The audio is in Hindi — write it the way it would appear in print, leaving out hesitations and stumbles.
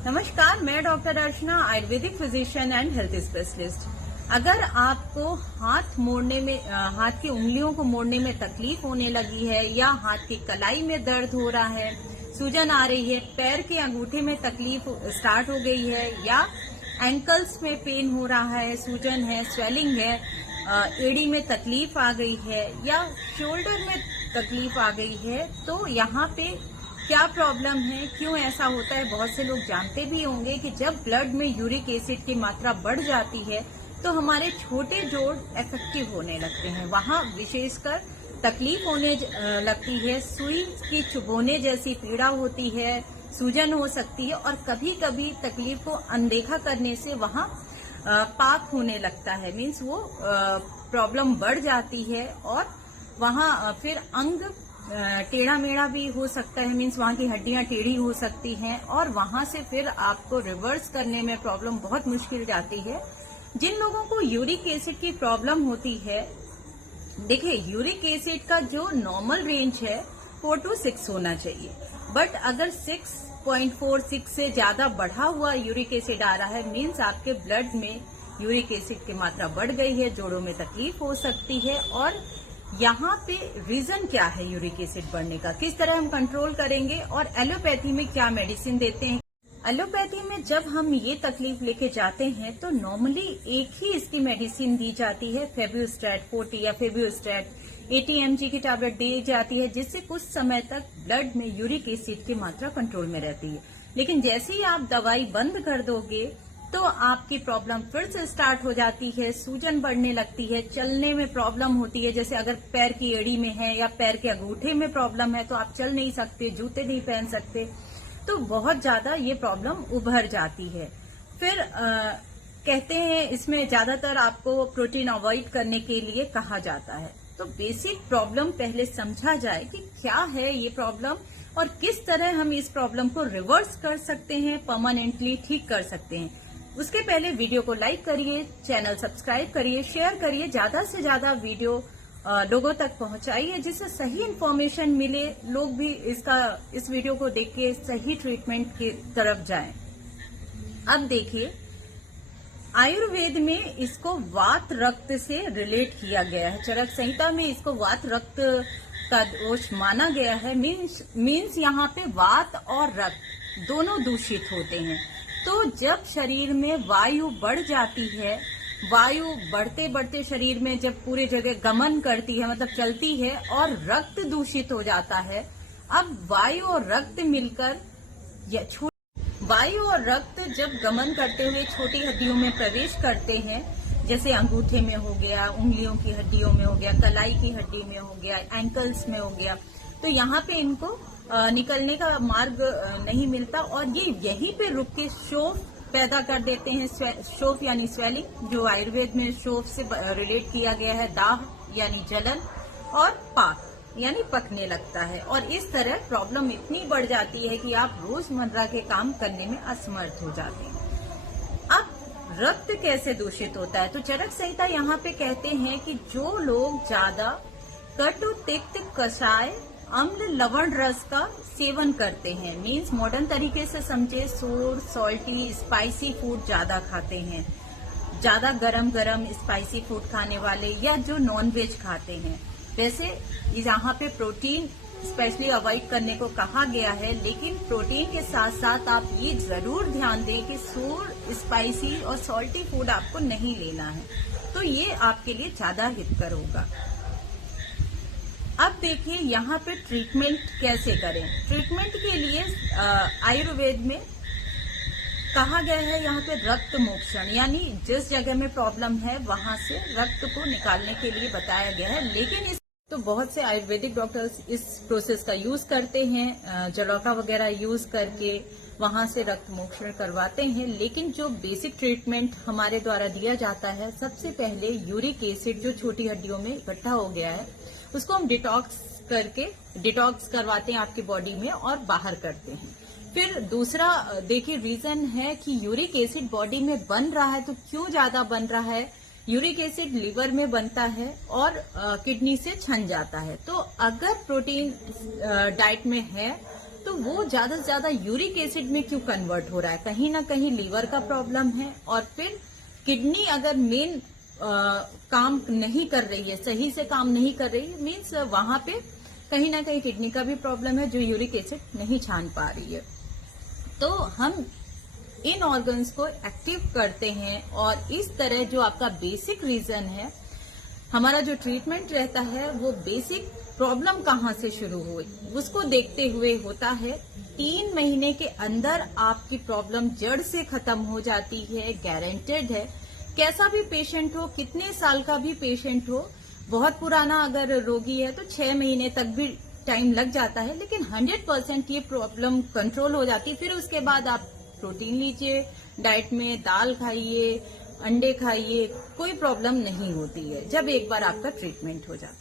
नमस्कार, मैं doctor Archana, Ayurvedic physician and health specialist. अगर आपको हाथ की उंगलियों को मोड़ने में तकलीफ होने लगी है या हाथ की कलाई में दर्द हो रहा है, सूजन आ रही है, पैर के अंगूठे में तकलीफ स्टार्ट हो गई है या एंकल्स में पेन हो रहा है, सूजन है, स्वेलिंग है, एड़ी में तकलीफ आ गई है या शोल्डर में तकलीफ आ गई है, तो यहाँ पे क्या प्रॉब्लम है, क्यों ऐसा होता है। बहुत से लोग जानते भी होंगे कि जब ब्लड में यूरिक एसिड की मात्रा बढ़ जाती है तो हमारे छोटे जोड़ इफेक्टिव होने लगते हैं, वहां विशेषकर तकलीफ होने लगती है, सुई की चुभोने जैसी पीड़ा होती है, सूजन हो सकती है और कभी कभी तकलीफ को अनदेखा करने से वहां पाक होने लगता है, मीन्स वो प्रॉब्लम बढ़ जाती है और वहां फिर अंग टेढ़ा मेढ़ा भी हो सकता है, मीन्स वहां की हड्डियां टेढ़ी हो सकती हैं और वहां से फिर आपको रिवर्स करने में प्रॉब्लम बहुत मुश्किल जाती है। जिन लोगों को यूरिक एसिड की प्रॉब्लम होती है, देखिए यूरिक एसिड का जो नॉर्मल रेंज है 4 to 6 होना चाहिए, बट अगर 6.46 से ज्यादा बढ़ा हुआ यूरिक एसिड आ रहा है, मीन्स आपके ब्लड में यूरिक एसिड की मात्रा बढ़ गई है, जोड़ों में तकलीफ हो सकती है। और यहाँ पे रीजन क्या है यूरिक एसिड बढ़ने का, किस तरह हम कंट्रोल करेंगे और एलोपैथी में क्या मेडिसिन देते हैं। एलोपैथी में जब हम ये तकलीफ लेके जाते हैं तो नॉर्मली एक ही इसकी मेडिसिन दी जाती है, फेब्यूस्टैट 40 या फेब्यूस्टैट 80 mg की टैबलेट दी जाती है, जिससे कुछ समय तक ब्लड में यूरिक एसिड की मात्रा कंट्रोल में रहती है। लेकिन जैसे ही आप दवाई बंद कर दोगे तो आपकी प्रॉब्लम फिर से स्टार्ट हो जाती है, सूजन बढ़ने लगती है, चलने में प्रॉब्लम होती है, जैसे अगर पैर की एड़ी में है या पैर के अंगूठे में प्रॉब्लम है तो आप चल नहीं सकते, जूते नहीं पहन सकते, तो बहुत ज्यादा ये प्रॉब्लम उभर जाती है। फिर कहते हैं इसमें ज्यादातर आपको प्रोटीन अवॉइड करने के लिए कहा जाता है। तो बेसिक प्रॉब्लम पहले समझा जाए कि क्या है ये प्रॉब्लम और किस तरह हम इस प्रॉब्लम को रिवर्स कर सकते हैं, परमानेंटली ठीक कर सकते हैं। उसके पहले वीडियो को लाइक करिए, चैनल सब्सक्राइब करिए, शेयर करिए, ज्यादा से ज्यादा वीडियो लोगों तक पहुंचाइए जिससे सही इन्फॉर्मेशन मिले, लोग भी इस वीडियो को देख के सही ट्रीटमेंट की तरफ जाएं। अब देखिए, आयुर्वेद में इसको वात रक्त से रिलेट किया गया है, चरक संहिता में इसको वात रक्त का दोष माना गया है। मीन्स यहाँ पे वात और रक्त दोनों दूषित होते हैं। तो जब शरीर में वायु बढ़ जाती है, वायु बढ़ते बढ़ते शरीर में जब पूरे जगह गमन करती है, मतलब चलती है, और रक्त दूषित हो जाता है, अब वायु और रक्त मिलकर वायु और रक्त जब गमन करते हुए छोटी हड्डियों में प्रवेश करते हैं, जैसे अंगूठे में हो गया, उंगलियों की हड्डियों में हो गया, कलाई की हड्डी में हो गया, एंकल्स में हो गया, तो यहाँ पे इनको निकलने का मार्ग नहीं मिलता और ये यहीं पे रुक के शोफ पैदा कर देते हैं। शोफ यानी स्वेलिंग, जो आयुर्वेद में शोफ से रिलेट किया गया है, दाह यानी जलन और पाक यानी पकने लगता है। और इस तरह प्रॉब्लम इतनी बढ़ जाती है कि आप रोजमर्रा के काम करने में असमर्थ हो जाते हैं। अब रक्त कैसे दूषित होता है, तो चरक संहिता यहाँ पे कहते हैं कि जो लोग ज्यादा कटु तिक्त कषाय अम्ल लवण रस का सेवन करते हैं, मीन्स मॉडर्न तरीके से समझे, सोर सॉल्टी स्पाइसी फूड ज्यादा खाते हैं, ज्यादा गरम गरम स्पाइसी फूड खाने वाले या जो नॉनवेज खाते हैं। वैसे यहाँ पे प्रोटीन स्पेशली अवॉइड करने को कहा गया है, लेकिन प्रोटीन के साथ साथ आप ये जरूर ध्यान दें कि सोर स्पाइसी और सॉल्टी फूड आपको नहीं लेना है, तो ये आपके लिए ज्यादा हितकर होगा। अब देखिए यहाँ पे ट्रीटमेंट कैसे करें। ट्रीटमेंट के लिए आयुर्वेद में कहा गया है यहाँ पे रक्त मोक्षण, यानी जिस जगह में प्रॉब्लम है वहां से रक्त को निकालने के लिए बताया गया है। लेकिन तो बहुत से आयुर्वेदिक डॉक्टर्स इस प्रोसेस का यूज करते हैं, जलौका वगैरह यूज करके वहां से रक्त मोक्षण करवाते हैं। लेकिन जो बेसिक ट्रीटमेंट हमारे द्वारा दिया जाता है, सबसे पहले यूरिक एसिड जो छोटी हड्डियों में इकट्ठा हो गया है उसको हम डिटॉक्स करवाते हैं आपकी बॉडी में और बाहर करते हैं। फिर दूसरा देखिए रीजन है कि यूरिक एसिड बॉडी में बन रहा है, तो क्यों ज्यादा बन रहा है। यूरिक एसिड लिवर में बनता है और किडनी से छन जाता है। तो अगर प्रोटीन डाइट में है तो वो ज्यादा से ज्यादा यूरिक एसिड में क्यों कन्वर्ट हो रहा है? कहीं ना कहीं लीवर का प्रॉब्लम है, और फिर किडनी अगर मेन काम नहीं कर रही है, सही से काम नहीं कर रही है, मीन्स वहां पे कहीं ना कहीं किडनी का भी प्रॉब्लम है जो यूरिक एसिड नहीं छान पा रही है। तो हम इन ऑर्गन्स को एक्टिव करते हैं, और इस तरह जो आपका बेसिक रीजन है, हमारा जो ट्रीटमेंट रहता है वो बेसिक प्रॉब्लम कहाँ से शुरू हुई उसको देखते हुए होता है। 3 महीने के अंदर आपकी प्रॉब्लम जड़ से खत्म हो जाती है, गारंटेड है। कैसा भी पेशेंट हो, कितने साल का भी पेशेंट हो, बहुत पुराना अगर रोगी है तो 6 महीने तक भी टाइम लग जाता है, लेकिन 100% ये प्रॉब्लम कंट्रोल हो जाती है। फिर उसके बाद आप प्रोटीन लीजिए, डाइट में दाल खाइए, अंडे खाइए, कोई प्रॉब्लम नहीं होती है जब एक बार आपका ट्रीटमेंट हो जाता है।